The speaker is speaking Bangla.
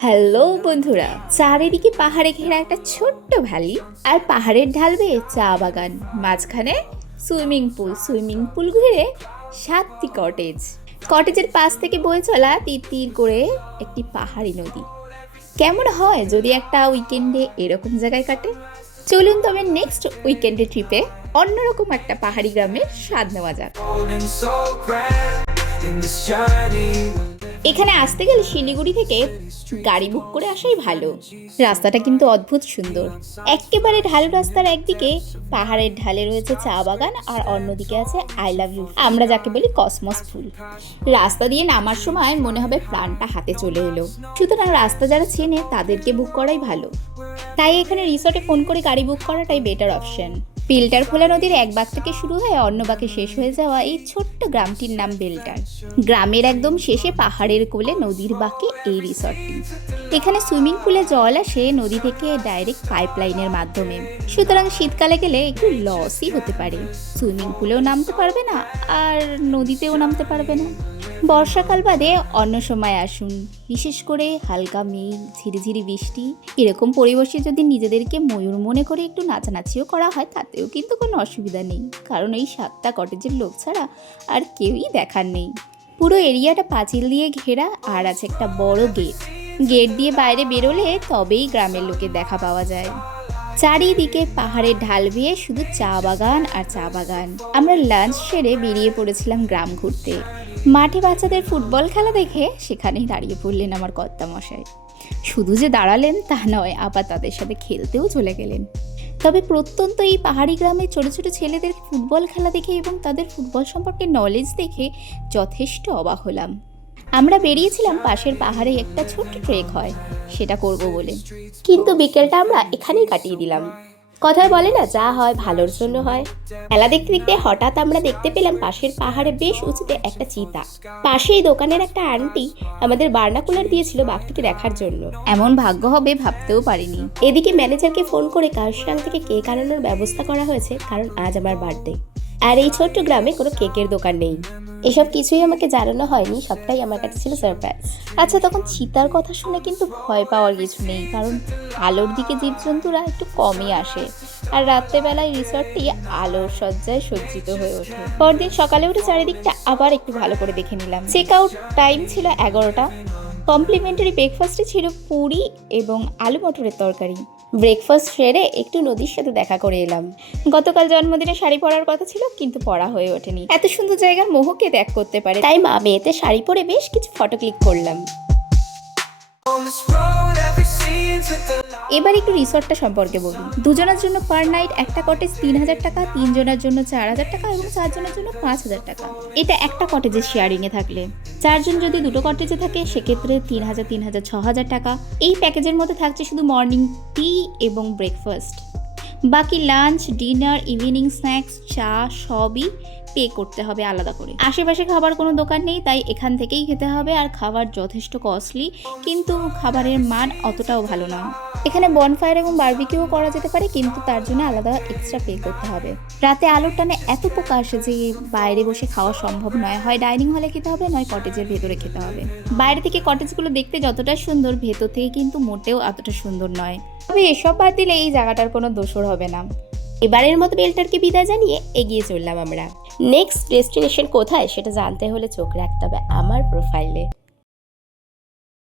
হ্যালো বন্ধুরা, চারিদিকে পাহাড়ে ঘেরা একটা ছোট্ট ভ্যালি আর পাহাড়ের ঢাল বেয়ে চা বাগান, মাঝখানে সুইমিং পুল ঘিরে 7টি কটেজের পাশ থেকে বয়ে চলা তীর তীর করে একটি পাহাড়ি নদী। কেমন হয় যদি একটা উইকেন্ডে এরকম জায়গায় কাটে? চলুন তবে নেক্সট উইকেন্ডে ট্রিপে অন্যরকম একটা পাহাড়ি গ্রামের স্বাদ নেওয়া যাক। এখানে আসতে গেলে শিলিগুড়ি থেকে গাড়ি বুক করে আসাই ভালো। রাস্তাটা কিন্তু অদ্ভুত সুন্দর। একেবারে ঢালু রাস্তার একদিকে পাহাড়ের ঢালে রয়েছে চা বাগান আর অন্যদিকে আছে আই লাভ ইউ, আমরা যাকে বলি কসমস ফুল। রাস্তা দিয়ে নামার সময় মনে হবে প্রাণটা হাতে চলে এলো। সুতরাং রাস্তা যারা চেনে তাদেরকে বুক করাই ভালো। তাই এখানে রিসর্টে ফোন করে গাড়ি বুক করাটাই বেটার অপশন। বেলটার নদীর এক বাঁক থেকে শুরু হয়ে অন্য বাঁকে শেষ হয়ে যাওয়া এই ছোট্ট গ্রামটির নাম বেলটার। গ্রামের একদম শেষে পাহাড়ের কোলে নদীর বাঁকে এই রিসর্টটি। এখানে সুইমিং পুলে জল আসে নদী থেকে ডাইরেক্ট পাইপলাইনের মাধ্যমে, সুতরাং শীতকালে গেলে একটু লসই হতে পারে। সুইমিং পুলেও নামতে পারবে না আর নদীতেও নামতে পারবে না। বর্ষাকাল বাদে অন্য সময় আসুন, বিশেষ করে হালকা মেঘ, ঝিরিঝিরি বৃষ্টি, এরকম পরিবেশে যদি নিজেদেরকে ময়ূর মনে করে একটু নাচানাচিও করা হয় তাতেও কিন্তু কোনো অসুবিধা নেই, কারণ এই 7টা কটেজের লোক ছাড়া আর কেউই দেখার নেই। পুরো এরিয়াটা পাঁচিল দিয়ে ঘেরা আর আছে একটা বড় গেট দিয়ে বাইরে বেরোলে তবেই গ্রামের লোকের দেখা পাওয়া যায়। চারিদিকে পাহাড়ের ঢাল বেয়ে শুধু চা বাগান আর চা বাগান। আমরা লাঞ্চ সেরে বেরিয়ে পড়েছিলাম গ্রাম ঘুরতে। মাঠে বাচ্চাদের ফুটবল খেলা দেখে সেখানেই দাঁড়িয়ে পড়লেন আমার কর্তামশাই। শুধু যে দাঁড়ালেন তা নয়, আবার তাদের সাথে খেলতেও চলে গেলেন। তবে প্রত্যন্ত এই পাহাড়ি গ্রামে ছোট ছোট ছেলেদের ফুটবল খেলা দেখে এবং তাদের ফুটবল সম্পর্কে নলেজ দেখে যথেষ্ট অবাক হলাম। আমরা বেরিয়েছিলাম পাশের পাহাড়ে একটা ছোট্ট ট্রেক হয় সেটা করব বলে, কিন্তু বিকেলটা আমরা এখানেই কাটিয়ে দিলাম। কথায় বলে না, যা হয় ভালোর জন্য হয়। খেলা দেখতে দেখতে হঠাৎ আমরা দেখতে পেলাম পাশের পাহাড়ে বেশ উঁচুতে একটা চিতা। পাশেই দোকানের একটা আন্টি আমাদের বার্নাকুলার দিয়েছিল বাঘটিকে দেখার জন্য। এমন ভাগ্য হবে ভাবতেও পারিনি। এদিকে ম্যানেজারকে ফোন করে কার্শিয়াং থেকে কেক আনানোর ব্যবস্থা করা হয়েছে, কারণ আজ আমার বার্থডে আর এই ছোট্ট গ্রামে কোনো কেকের দোকান নেই। এসব কিছুই আমাকে জানানো হয়নি, সবটাই আমার কাছে ছিল সারপ্রাইজ। আচ্ছা, তখন চিতার কথা শুনে কিন্তু ভয় পাওয়ার কিছু নেই, কারণ আলোর দিকে জীবজন্তুরা একটু কমই আসে আর রাত্রেবেলায় রিসর্টটি আলোর সজ্জায় সজ্জিত হয়ে ওঠে। পরদিন সকালে উঠে চারিদিকটা আবার একটু ভালো করে দেখে নিলাম। চেক আউট টাইম ছিল 11টা। কমপ্লিমেন্টারি ব্রেকফাস্টে ছিল পুরি এবং আলু মটরের তরকারি। ব্রেকফাস্ট সেরে একটু নদীর সাথে দেখা করে এলাম। গতকাল জন্মদিনে শাড়ি পরার কথা ছিল, কিন্তু পরা হয়ে ওঠেনি। এত সুন্দর জায়গার মোহকে ত্যাগ করতে পারে, তাই মা মেয়েতে শাড়ি পরে বেশ কিছু ফটো ক্লিক করলাম। এবার একটু রিসর্টটা সম্পর্কে বলি। দুজনের জন্য পার নাইট একটা কটেজ 3000 টাকা, 3 জনের জন্য 4000 টাকা এবং 4 জনের জন্য 5000 টাকা। এটা একটা কটেজের শেয়ারিং এ থাকলে। 4 জন যদি দুটো কটেজে থাকে সেক্ষেত্রে 3000, 6000 টাকা। এই প্যাকেজের মধ্যে থাকছে শুধু মর্নিং টি এবং ব্রেকফাস্ট। বাকি লাঞ্চ, ডিনার, ইভিনিং স্ন্যাক্স, চা সবই পে করতে হবে আলাদা করে। আশেপাশে খাবার কোনো দোকান নেই, তাই এখান থেকেই খেতে হবে। আর খাবার যথেষ্ট কস্টলি, কিন্তু খাবারের মান অতটাও ভালো নয়। এখানে বনফায়ার এবং বারবিকিউ করা যেতে পারে, কিন্তু তার জন্য আলাদা এক্সট্রা পে করতে হবে। রাতে আলোর টানে এত পোকা আসে যে বাইরে বসে খাওয়া সম্ভব নয়। হয় ডাইনিং হলে খেতে হবে, নয় কটেজের ভেতরে খেতে হবে। বাইরে থেকে কটেজগুলো দেখতে যতটা সুন্দর, ভেতর থেকে কিন্তু মোটেও এতটা সুন্দর নয়। তবে এসব বাদ দিলে এই জায়গাটার কোনো দোষর হবে না। এবারের মতো বেলটারকে বিদায় জানিয়ে এগিয়ে চললাম আমরা। নেক্সট ডেস্টিনেশন কোথায় সেটা জানতে হলে চোখ রাখতে হবে আমার প্রোফাইলে।